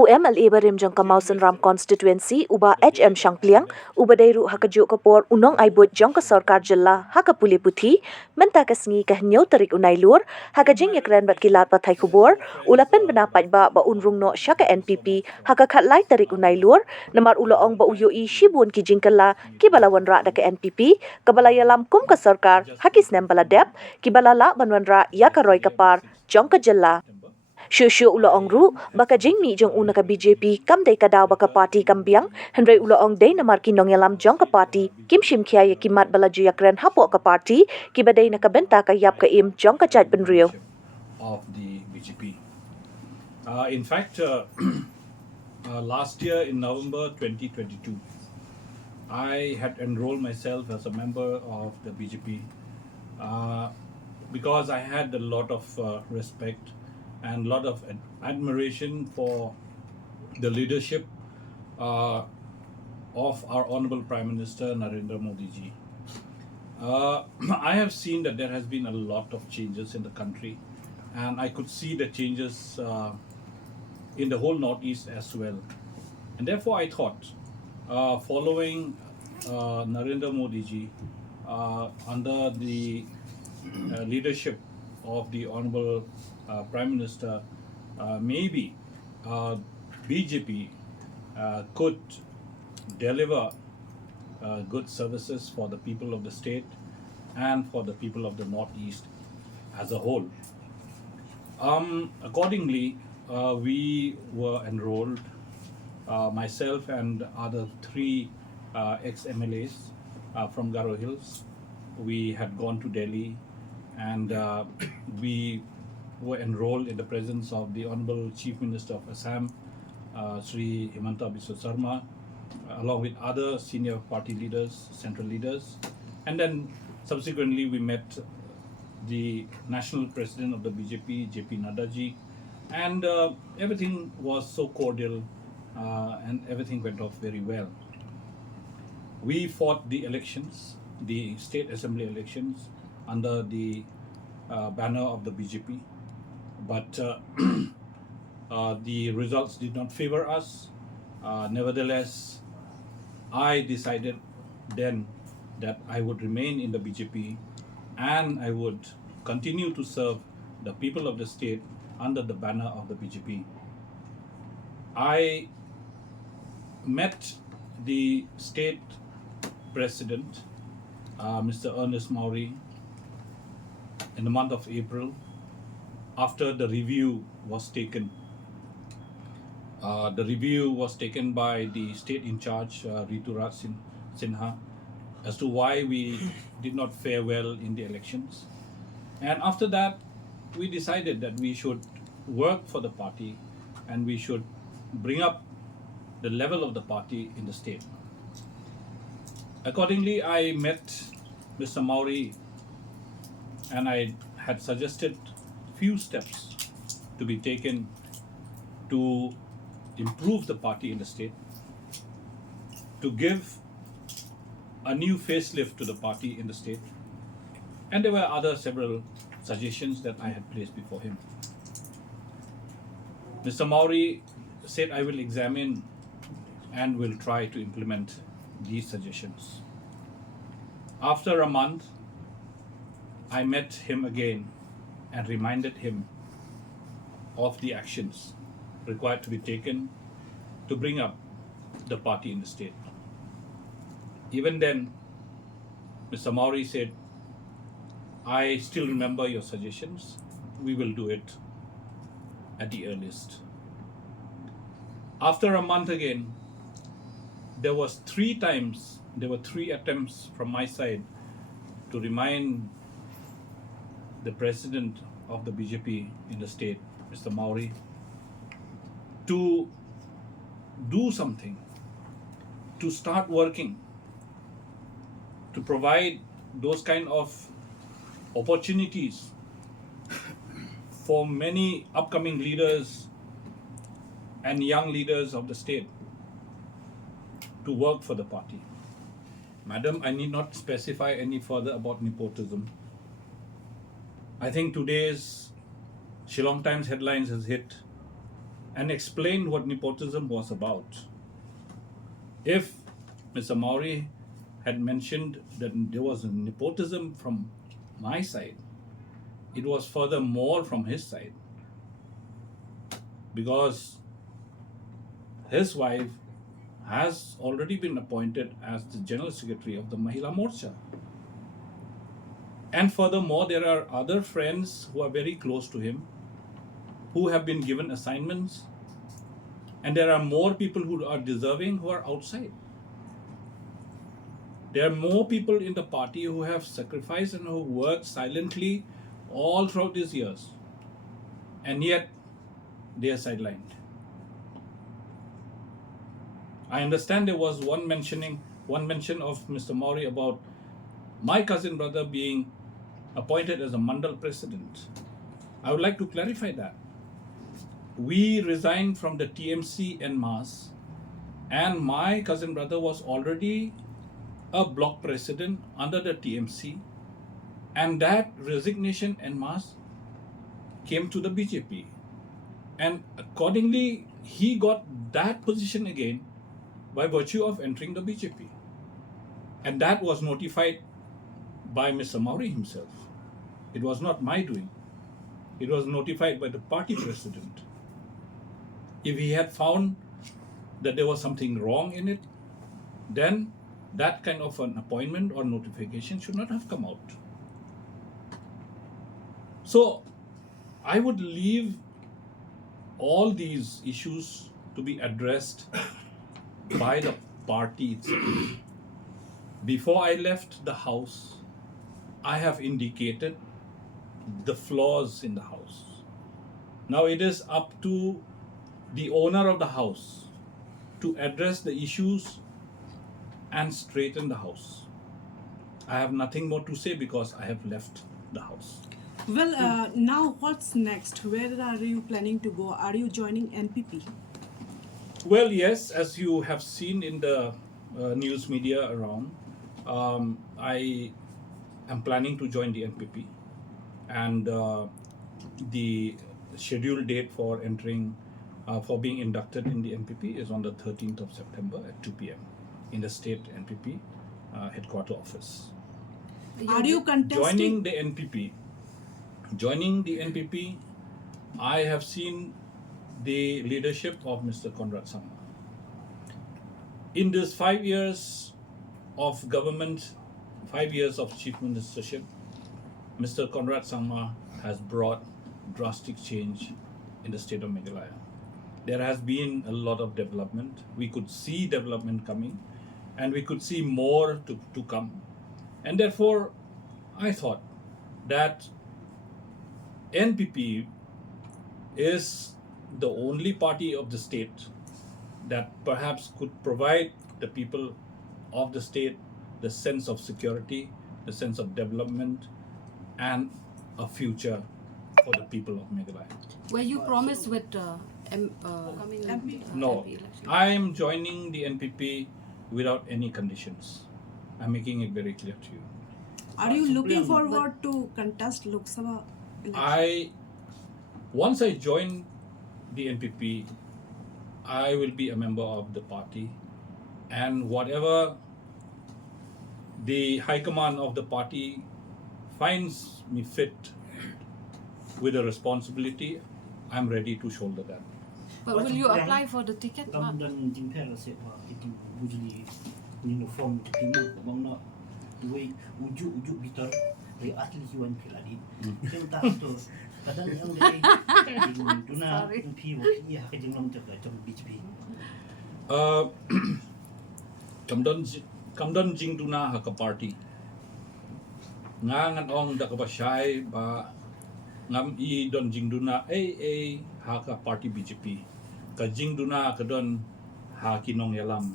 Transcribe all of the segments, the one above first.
UMLA barim jong mawsynram constituency uba HM Shangpliang uba dairu Haka khubor nongaibuit jong sorkar jylla Haka pule puthi Mynta sngi Tarik Nailur Haka jing kren ladpahthai khubor pynbna paidbah ba Rung no Shaka NPP Haka Khai Tarik Nailur namar ulaong ba uyoi shibun ki jing kiba wanrah da NPP Nongialam ka sorkar hakis baladep kiba la wanrah yakaroi kapar jong jylla Shushu ulaong ru baka jing ni jong ka BJP kam dei kadaw baka party kambiang henry ulaong dei namar ki Nongialam jong ka party kim Shim khia kimat balaju kren hapo ka party kiba dei nakabenta ka yap ka im jong ka chat benrio of the BJP. In fact, last year in November 2022, I had enrolled myself as a member of the BJP because I had a lot of respect and a lot of admiration for the leadership of our Honorable Prime Minister Narendra Modi ji. I have seen that there has been a lot of changes in the country, and I could see the changes in the whole Northeast as well. And therefore I thought, following Narendra Modi ji, under the leadership of the Honorable Prime Minister, maybe BJP could deliver good services for the people of the state and for the people of the Northeast as a whole. Accordingly, we were enrolled, myself and other three ex-MLAs from Garo Hills. We had gone to Delhi and we were enrolled in the presence of the Honorable Chief Minister of Assam, Sri Himanta Biswa Sarma, along with other senior party leaders, central leaders. And then subsequently we met the national president of the BJP, JP Nadda ji, and everything was so cordial and everything went off very well. We fought the elections, the state assembly elections, under the banner of the BJP, but the results did not favor us. Nevertheless, I decided then that I would remain in the BJP and I would continue to serve the people of the state under the banner of the BJP. I met the state president, Mr. Ernest Maury, in the month of April after the review was taken. The review was taken by the state in charge, Rituraj Sinha, as to why we did not fare well in the elections. And after that, we decided that we should work for the party and we should bring up the level of the party in the state. Accordingly, I met Mr. Maury and I had suggested few steps to be taken to improve the party in the state, to give a new facelift to the party in the state, and there were other several suggestions that I had placed before him. Mr. Maury said, I will examine and will try to implement these suggestions. After a month, I met him again and reminded him of the actions required to be taken to bring up the party in the state. Even then, Mr. Maury said, I still remember your suggestions. We will do it at the earliest. After a month again, there were three attempts from my side to remind the president of the BJP in the state, Mr. Maury, to do something, to start working, to provide those kind of opportunities for many upcoming leaders and young leaders of the state to work for the party. Madam, I need not specify any further about nepotism. I think today's Shillong Times headlines has hit and explained what nepotism was about. If Mr. Maori had mentioned that there was nepotism from my side, it was further more from his side, because his wife has already been appointed as the General Secretary of the Mahila Morcha. And furthermore, there are other friends who are very close to him who have been given assignments, and there are more people who are deserving who are outside. There are more people in the party who have sacrificed and who worked silently all throughout these years, and yet they are sidelined. I understand there was one mention of Mr. Maori about my cousin brother being appointed as a Mandal president. I would like to clarify that. We resigned from the TMC en masse, and my cousin brother was already a block president under the TMC, and that resignation en masse came to the BJP. And accordingly, he got that position again by virtue of entering the BJP. And that was notified by Mr. Maori himself. It was not my doing. It was notified by the party president. If he had found that there was something wrong in it, then that kind of an appointment or notification should not have come out. So I would leave all these issues to be addressed by the party itself. Before I left the house, I have indicated the flaws in the house. Now it is up to the owner of the house to address the issues and straighten the house. I have nothing more to say because I have left the house. Well, now what's next? Where are you planning to go? Are you joining NPP? Well, yes, as you have seen in the news media around, I am planning to join the NPP, and the scheduled date for entering, for being inducted in the NPP is on the 13th of September at 2 p.m. in the state NPP headquarter office. Are you contesting? Joining the NPP, I have seen the leadership of Mr. Conrad Sangma. In this 5 years of government, 5 years of chief ministership, Mr. Conrad Sangma has brought drastic change in the state of Meghalaya. There has been a lot of development. We could see development coming, and we could see more to come. And therefore, I thought that NPP is the only party of the state that perhaps could provide the people of the state the sense of security, the sense of development, and a future for the people of Meghalaya. Were you promised with MP? No, MP election? I am joining the NPP without any conditions. I'm making it very clear to you. Are you looking forward to contest Lok Sabha election? Once I join the NPP, I will be a member of the party, and whatever the high command of the party finds me fit with a responsibility, I'm ready to shoulder that. But will you apply for the ticket? Tam dan jing phe la se wa itu uji ni form timu bang na duai uju bitar dari asli hiwan peladi. Jeng tak tu kadang yang dari duna pi wa iya ke jeng lam jaga jam BJP. Kamdan jing duna Haka party. Ngangan ong da kabashay ba ngam I don jing duna Haka party BJP. Ka jing duna ka don haki Nongialam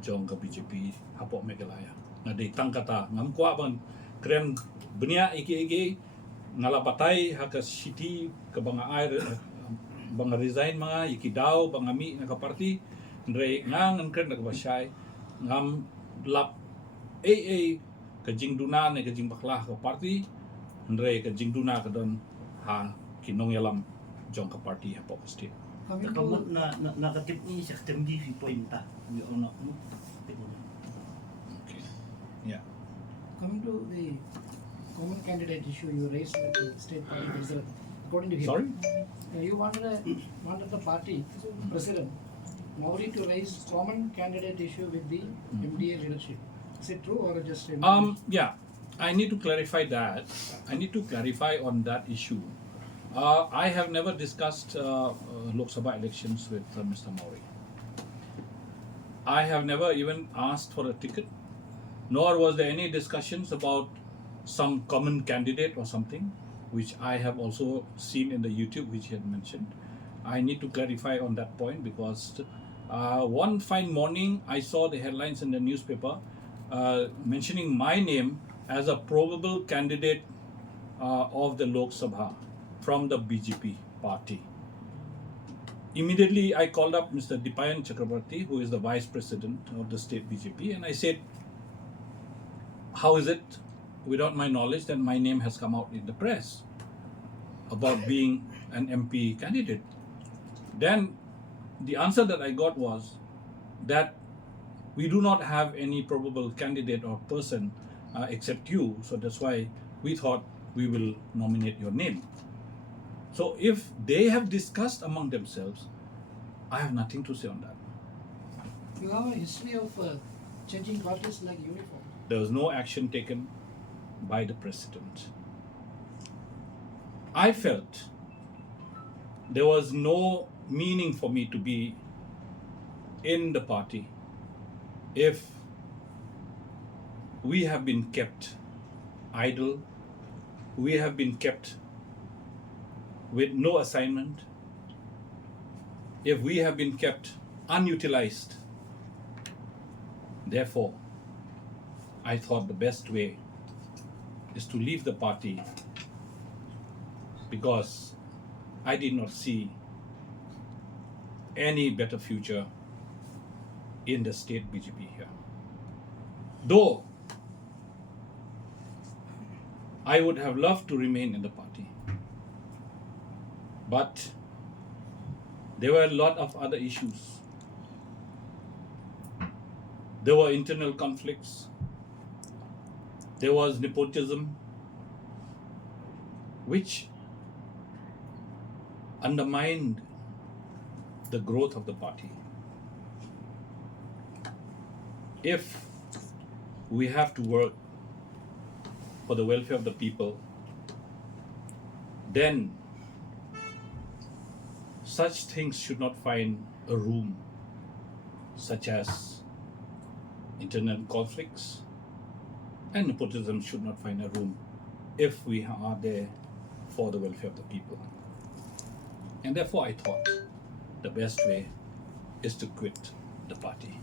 jong ka BJP hapok Meghalaya. Nga day tangkata ngam kwa bang kren benia iki ladpahthai Haka city ka banga air banga resign mga iki daw banga mi nga ka party ndre ngangan kren na kabashay ngam lap ka jing duna ne ka jing baklah ka party andre ka jing duna ka don ha ki Nongialam jong ka party ha po state. Kamu nakatip ni sa temgi si Mynta. Yung anak mo. Okay. Yeah. Coming to the common candidate issue you raised with the state party president, according to him, Sorry? You wanted the party president Maori to raise common candidate issue with the MDA leadership. Is it true or just a Yeah, I need to clarify that. I need to clarify on that issue. I have never discussed Lok Sabha elections with Mr. Maori. I have never even asked for a ticket, nor was there any discussions about some common candidate or something, which I have also seen in the YouTube, which he had mentioned. I need to clarify on that point because one fine morning I saw the headlines in the newspaper mentioning my name as a probable candidate of the Lok Sabha from the BJP party. Immediately I called up Mr. Dipayan Chakrabarti, who is the vice president of the state BJP, and I said, how is it, without my knowledge, that my name has come out in the press about being an MP candidate? Then the answer that I got was that we do not have any probable candidate or person except you, so that's why we thought we will nominate your name. So if they have discussed among themselves, I have nothing to say on that. you have a history of changing parties like uniform? There was no action taken by the president. I felt there was no meaning for me to be in the party if we have been kept idle, we have been kept with no assignment, if we have been kept unutilized. Therefore, I thought the best way is to leave the party because I did not see any better future in the state BJP here. Though I would have loved to remain in the party, but there were a lot of other issues. There were internal conflicts. There was nepotism, which undermined the growth of the party. If we have to work for the welfare of the people, then such things should not find a room, such as internal conflicts, and nepotism should not find a room if we are there for the welfare of the people. And therefore I thought the best way is to quit the party.